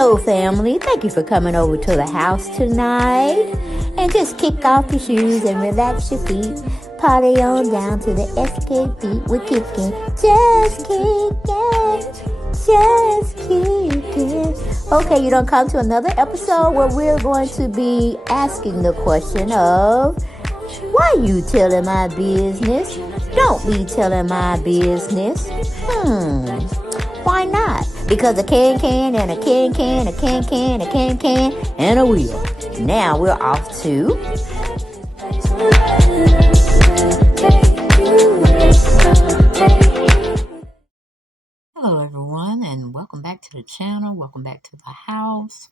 Hello, family. Thank you for coming over to the house tonight. And just kick off your shoes and relax your feet. Party on down to the SK beat. We're kicking, just kicking, just kicking. Okay, you don't come to another episode where we're going to be asking the question of, why you telling my business? Don't be telling my business. Why not? Because a can and a can, a can, and a wheel. Now we're off to... Hello everyone, and welcome back to the channel. Welcome back to the house.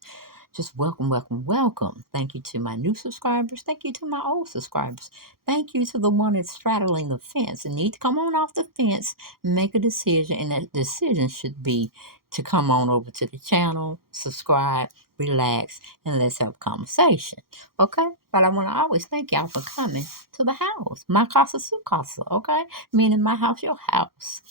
Just welcome. Thank you to my new subscribers. Thank you to my old subscribers. Thank you to the one that's straddling the fence and need to come on off the fence and make a decision. And that decision should be to come on over to the channel, subscribe, relax, and let's have a conversation. Okay? But I want to always thank y'all for coming to the house. My casa, su casa. Okay? Meaning my house, your house.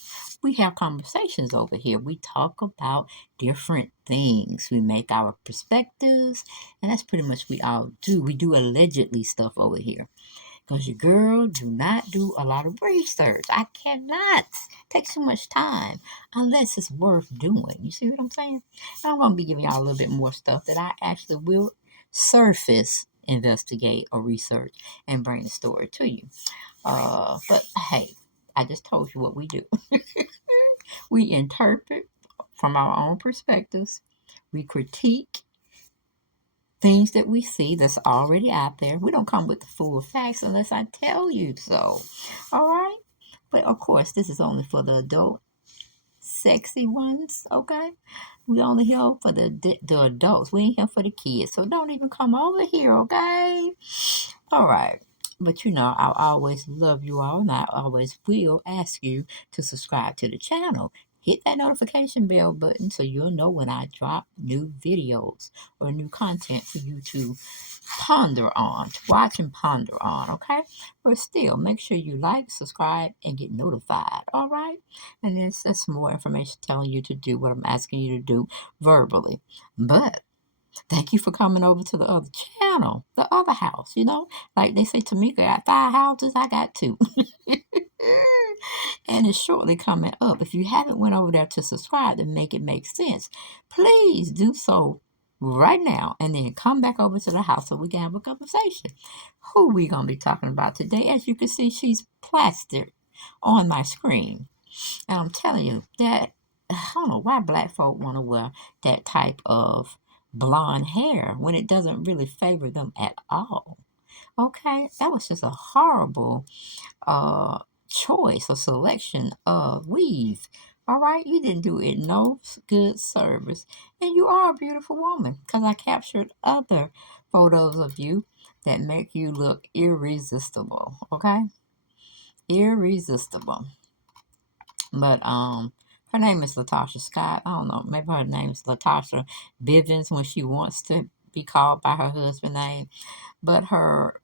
We have conversations over here. We talk about different things. We make our perspectives, and that's pretty much we all do. We do allegedly stuff over here. Because your girl do not do a lot of research. I cannot take too much time unless it's worth doing. You see what I'm saying? I'm going to be giving y'all a little bit more stuff that I actually will surface, investigate, or research and bring the story to you. But hey, I just told you what we do. We interpret from our own perspectives. We critique things that we see that's already out there. We don't come with the full facts unless I tell you so. All right? But of course, this is only for the adult, sexy ones, okay? We only here for the adults. We ain't here for the kids. So don't even come over here, okay? All right. But you know, I always love you all, and I always will ask you to subscribe to the channel. Hit that notification bell button so you'll know when I drop new videos or new content for you to ponder on, to watch and ponder on, okay? But still, make sure you like, subscribe, and get notified, all right? And that's more information telling you to do what I'm asking you to do verbally. But thank you for coming over to the other channel, the other house, you know? Like they say, Tamika got 5 houses, I got 2. And it's shortly coming up. If you haven't went over there to subscribe to make it make sense, please do so right now. And then come back over to the house so we can have a conversation. Who we going to be talking about today? As you can see, she's plastered on my screen. And I'm telling you that, I don't know why black folk want to wear that type of blonde hair when it doesn't really favor them at all. Okay, that was just a horrible choice or selection of weave. All right, you didn't do it no good service, and you are a beautiful woman because I captured other photos of you that make you look irresistible. Okay, irresistible. But her name is Latasha Scott. I don't know. Maybe her name is Latasha Bivens when she wants to be called by her husband's name. But her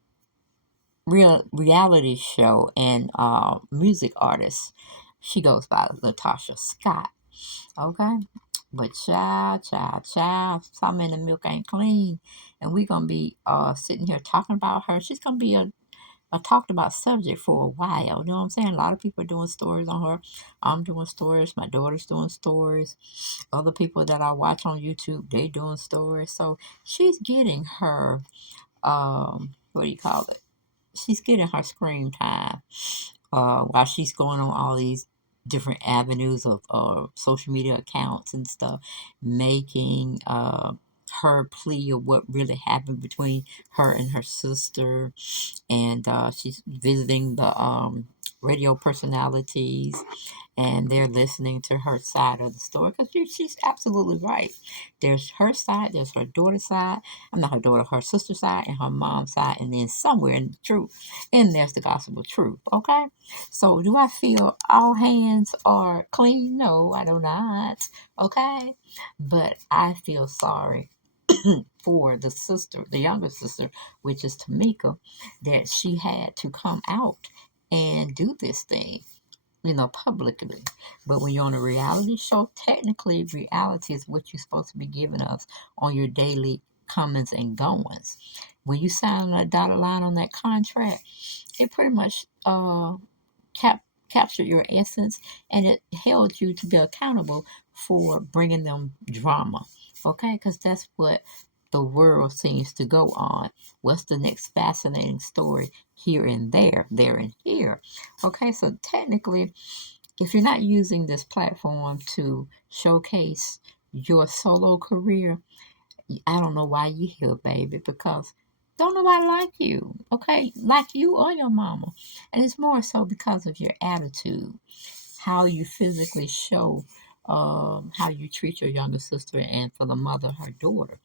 reality show and music artist, she goes by Latasha Scott. Okay? But child, something in the milk ain't clean. And we're going to be sitting here talking about her. She's going to be a talked about subject for a while. You know what I'm saying? A lot of people are doing stories on her. I'm doing stories. My daughter's doing stories. Other people that I watch on YouTube, they doing stories. So she's getting her, what do you call it? She's getting her screen time while she's going on all these different avenues of social media accounts and stuff, making her plea of what really happened between her and her sister, and she's visiting the radio personalities, and they're listening to her side of the story because she's absolutely right. There's her side, there's her daughter's side. I'm not her daughter, her sister's side, and her mom's side, and then somewhere in the truth, and there's the gospel truth. Okay, so do I feel all hands are clean? No, I do not. Okay, but I feel sorry for the sister, the younger sister, which is Tamika, that she had to come out and do this thing. publicly. But when you're on a reality show, technically reality is what you're supposed to be giving us on your daily comings and goings. When you sign a dotted line on that contract, it pretty much cap- captured your essence, and it held you to be accountable for bringing them drama. Okay, because that's what the world seems to go on. What's the next fascinating story here and there and here? Okay, so technically, if you're not using this platform to showcase your solo career, I don't know why you here, baby, because don't nobody like you, okay? Like you or your mama. And it's more so because of your attitude, how you physically show, how you treat your younger sister, and for the mother, her daughter.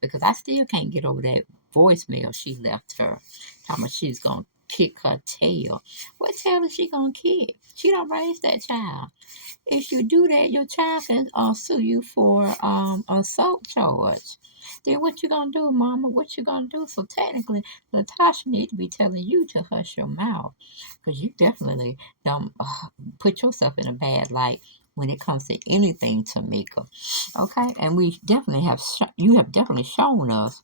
Because I still can't get over that voicemail she left her, how much she's going to kick her tail. What tail is she going to kick? She don't raise that child. If you do that, your child can sue you for assault charge. Then what you gonna do, Mama? What you gonna do? So technically, Latasha need to be telling you to hush your mouth, because you definitely don't put yourself in a bad light when it comes to anything, Tamika. Okay, and we definitely have you have definitely shown us,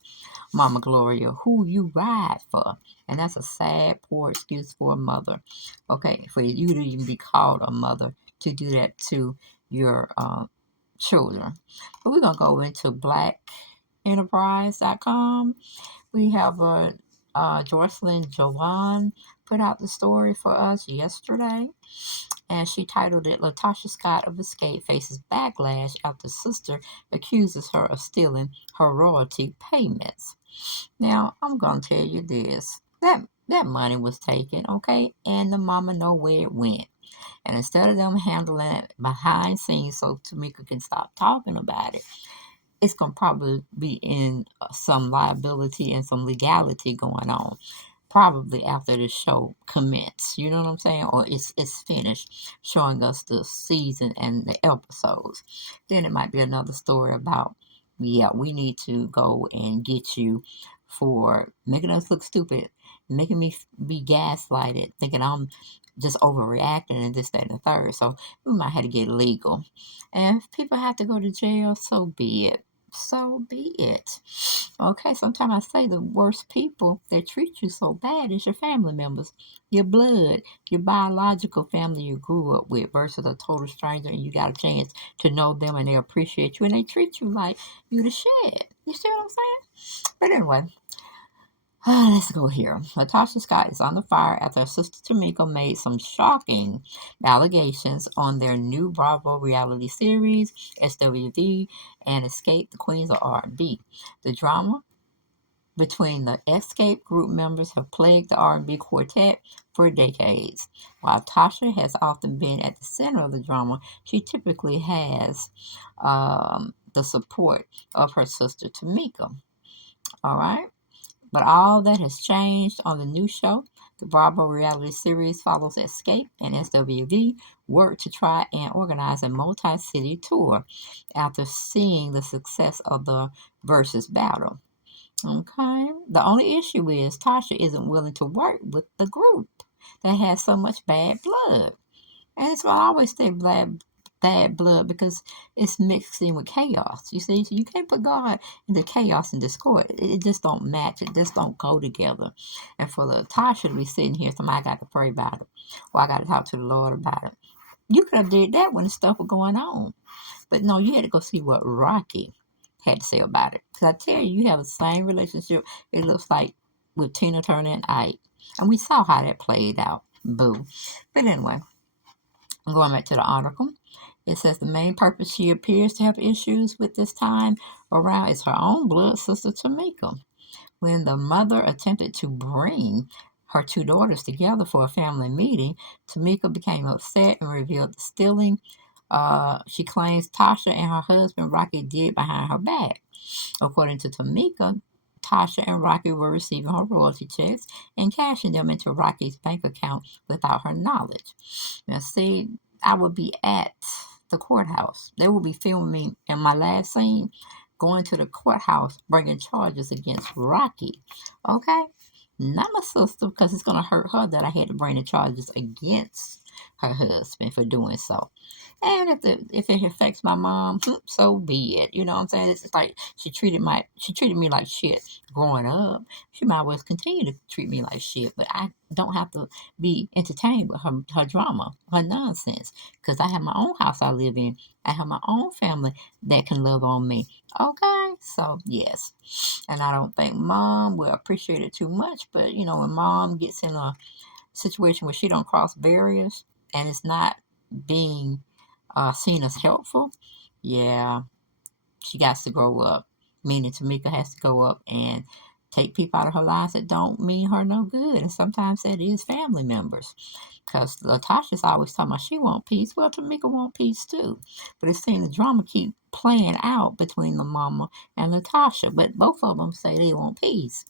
Mama Gloria, who you ride for, and that's a sad, poor excuse for a mother. Okay, for you to even be called a mother to do that to your children. But we're gonna go into blackenterprise.com. We have Jocelyn Jovan put out the story for us yesterday, and she titled it "Latasha Scott of Escape Faces Backlash After Sister Accuses Her of Stealing Her Royalty Payments." Now, I'm gonna tell you this. That money was taken, okay, and the mama know where it went. And instead of them handling it behind scenes so Tamika can stop talking about it, it's going to probably be in some liability and some legality going on. Probably after the show commence, you know what I'm saying, or it's finished showing us the season and the episodes. Then it might be another story about, yeah, we need to go and get you for making us look stupid, making me be gaslighted, thinking I'm just overreacting and this, that, and the third. So we might have to get legal. And if people have to go to jail, so be it. So be it. Okay, sometimes I say the worst people that treat you so bad is your family members, your blood, your biological family you grew up with versus a total stranger, and you got a chance to know them and they appreciate you and they treat you like you the shit. You see what I'm saying? But anyway, let's go here. Natasha Scott is on the fire after her sister Tamika made some shocking allegations on their new Bravo reality series, SWV, and Escape the Queens of R&B. The drama between the Escape group members have plagued the R&B quartet for decades. While Tasha has often been at the center of the drama, she typically has the support of her sister Tamika. All right? But all that has changed on the new show. The Bravo reality series follows Escape and SWV work to try and organize a multi-city tour after seeing the success of the Versus battle. Okay. The only issue is Tasha isn't willing to work with the group that has so much bad blood. And it's why I always say bad blood because it's mixed in with chaos. You see, so you can't put God into chaos and discord. It just don't match. It just don't go together. And for the Tasha to be sitting here, somebody got to pray about it, or I got to talk to the Lord about it. You could have did that when the stuff was going on, but no, you had to go see what Rocky had to say about it. Because I tell you, you have the same relationship. It looks like with Tina Turner and Ike, and we saw how that played out. Boo. But anyway, I'm going back to the article. It says the main purpose she appears to have issues with this time around is her own blood sister Tamika. When the mother attempted to bring her two daughters together for a family meeting, Tamika became upset and revealed the stealing she claims Tasha and her husband Rocky did behind her back. According to Tamika, Tasha and Rocky were receiving her royalty checks and cashing them into Rocky's bank account without her knowledge. Now, see, I would be at the courthouse. They will be filming me in my last scene going to the courthouse bringing charges against Rocky. Okay? Not my sister because it's going to hurt her that I had to bring the charges against her husband for doing so. And if it affects my mom, so be it. You know what I'm saying? It's just like she treated me like shit growing up. She might well continue to treat me like shit, but I don't have to be entertained with her drama, her nonsense. Because I have my own house I live in. I have my own family that can love on me. Okay, so yes, and I don't think mom will appreciate it too much. But when mom gets in a situation where she don't cross barriers and it's not being seen as helpful, yeah, she got to grow up. Meaning Tamika has to go up and take people out of her lives that don't mean her no good. And sometimes that is family members. Because Latasha's always talking about she want peace. Well, Tamika want peace too. But it seems the drama keep playing out between the mama and Latasha. But both of them say they want peace.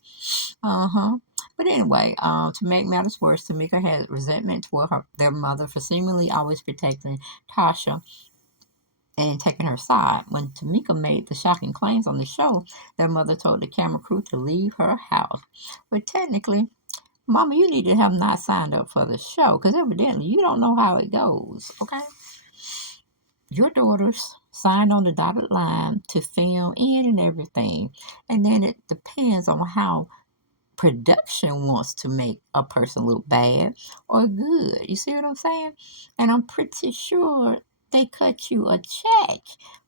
Uh-huh. But anyway, to make matters worse, Tamika had resentment toward their mother for seemingly always protecting Tasha and taking her side. When Tamika made the shocking claims on the show, their mother told the camera crew to leave her house. But technically, Mama, you need to have not signed up for the show because evidently you don't know how it goes, okay? Your daughters signed on the dotted line to film in and everything. And then it depends on how production wants to make a person look bad or good. You see what I'm saying? And I'm pretty sure they cut you a check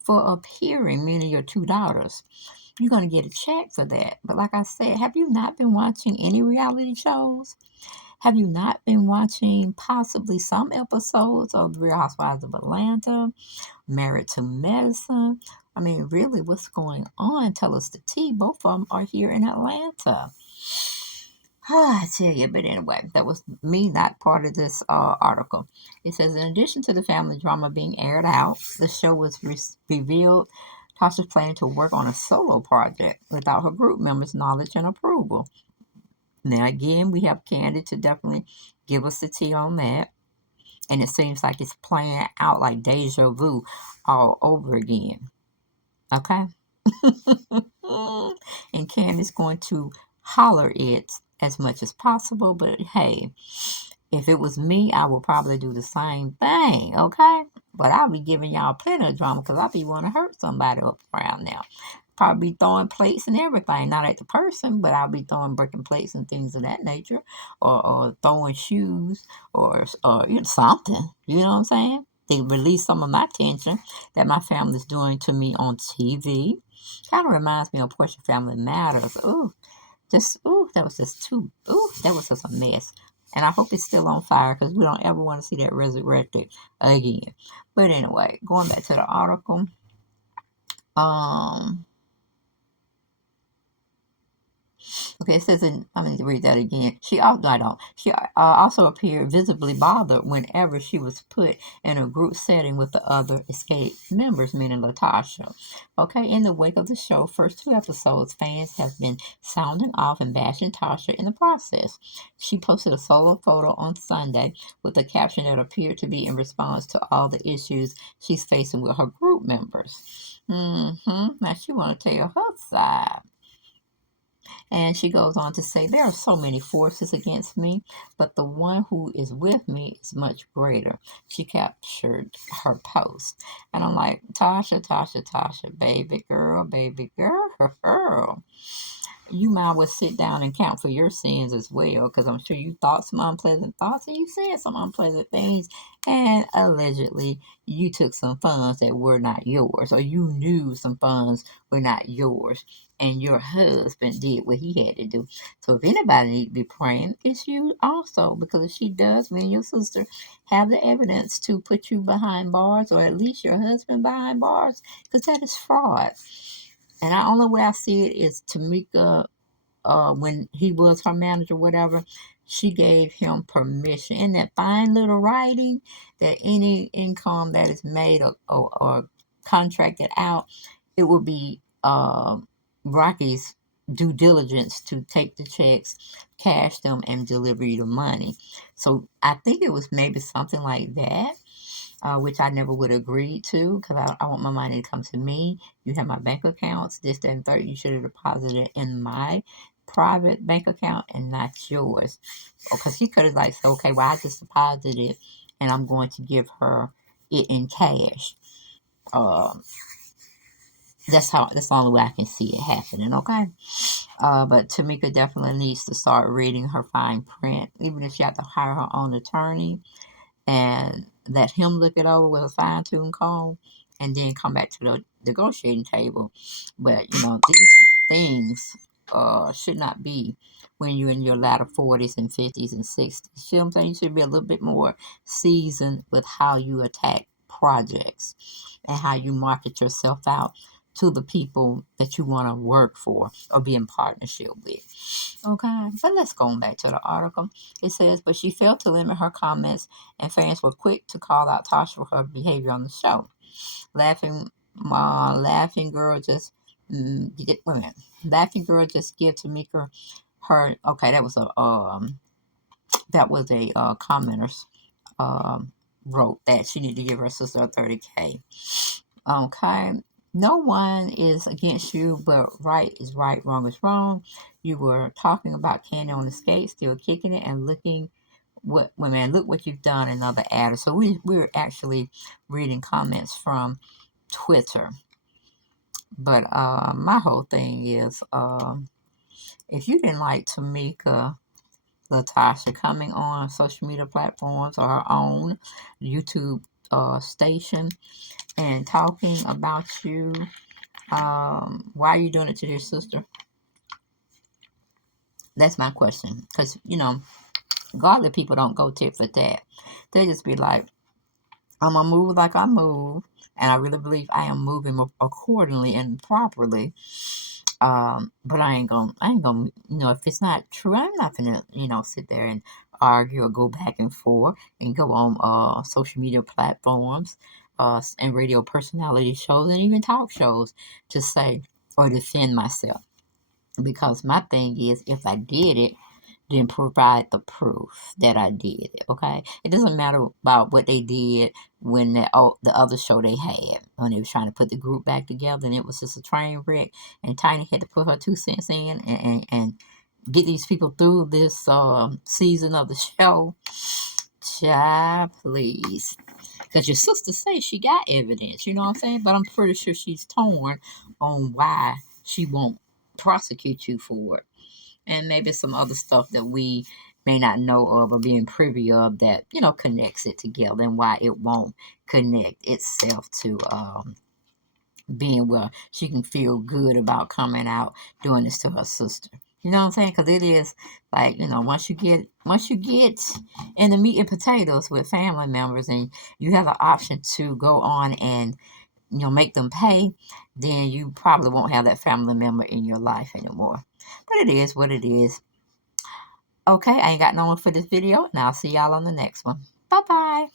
for appearing, meaning your two daughters. You're going to get a check for that. But like I said, have you not been watching any reality shows? Have you not been watching possibly some episodes of The Real Housewives of Atlanta, Married to Medicine? I mean, really, what's going on? Tell us the tea. Both of them are here in Atlanta. I tell you, but anyway, that was me, not part of this article. It says, in addition to the family drama being aired out, the show was revealed Tasha's planning to work on a solo project without her group members' knowledge and approval. Now, again, we have Candy to definitely give us the tea on that. And it seems like it's playing out like deja vu all over again. Okay? And Candy's going to holler it as much as possible, but hey, if it was me, I would probably do the same thing, okay? But I'll be giving y'all plenty of drama because I'll be wanting to hurt somebody up around now. Probably throwing plates and everything, not at the person, but I'll be throwing breaking plates and things of that nature, or throwing shoes, or something. You know what I'm saying? They release some of my tension that my family's doing to me on TV. Kind of reminds me of Portia Family Matters. That was just that was just a mess. And I hope it's still on fire because we don't ever want to see that resurrected again. But anyway, going back to the article. Um, Okay, it says I need to read that again. I don't. She also appeared visibly bothered whenever she was put in a group setting with the other escaped members, meaning Latasha. Okay, in the wake of the show, first two episodes, fans have been sounding off and bashing Tasha in the process. She posted a solo photo on Sunday with a caption that appeared to be in response to all the issues she's facing with her group members. Now she want to tell her side. And she goes on to say, there are so many forces against me, but the one who is with me is much greater. She captured her post. And I'm like, Tasha, Tasha, Tasha, baby girl, baby girl. You might well sit down and count for your sins as well, because I'm sure you thought some unpleasant thoughts and you said some unpleasant things, and allegedly you took some funds that were not yours, or you knew some funds were not yours, and your husband did what he had to do. So if anybody need to be praying, it's you also, because if she does, me and your sister have the evidence to put you behind bars, or at least your husband behind bars, because that is fraud. And the only way I see it is Tamika, when he was her manager, whatever, she gave him permission in that fine little writing that any income that is made or contracted out, it will be Rocky's due diligence to take the checks, cash them, and deliver you the money. So I think it was maybe something like that, which I never would agree to because I want my money to come to me. You have my bank accounts, this, that, and third. You should have deposited in my private bank account and not yours. Because he could have like said, okay, well, I just deposited it and I'm going to give her it in cash. Um, that's the only way I can see it happening. Okay. But Tamika definitely needs to start reading her fine print, even if she has to hire her own attorney and let him look it over with a fine tune comb and then come back to the negotiating table. But these things should not be when you're in your latter 40s and 50s and 60s. You know what I'm saying? You should be a little bit more seasoned with how you attack projects and how you market yourself out to the people that you want to work for or be in partnership with. Okay, but let's go on back to the article. It says, but she failed to limit her comments, and fans were quick to call out Tasha for her behavior on the show. Laughing girl just wait a minute. Laughing girl just give Tamika her. Okay, that was a commenter's um wrote that she needed to give her sister a 30K. Okay. No one is against you, but right is right, wrong is wrong. You were talking about Candy on the skate, still kicking it, and looking well, man, look what you've done, another adder. So we're actually reading comments from Twitter. But my whole thing is, if you didn't like Tamika Latasha coming on social media platforms or her own YouTube station and talking about you, why are you doing it to your sister? That's my question. Because, godly people don't go tit for tat. They just be like, I'm going to move like I move. And I really believe I am moving accordingly and properly. But I ain't gonna, if it's not true, I'm not gonna, sit there and argue or go back and forth and go on social media platforms, and radio personality shows and even talk shows to say or defend myself. Because my thing is, if I did it, then provide the proof that I did it. Okay, it doesn't matter about what they did when the other show they had when they was trying to put the group back together, and it was just a train wreck. And Tiny had to put her 2 cents in and get these people through this season of the show. Child, please. Because your sister says she got evidence, you know what I'm saying? But I'm pretty sure she's torn on why she won't prosecute you for it. And maybe some other stuff that we may not know of or being privy of that, connects it together and why it won't connect itself to being where she can feel good about coming out doing this to her sister. You know what I'm saying? Because it is like, once you get in the meat and potatoes with family members and you have the option to go on and make them pay, then you probably won't have that family member in your life anymore. But it is what it is. Okay, I ain't got no one for this video, and I'll see y'all on the next one. Bye bye.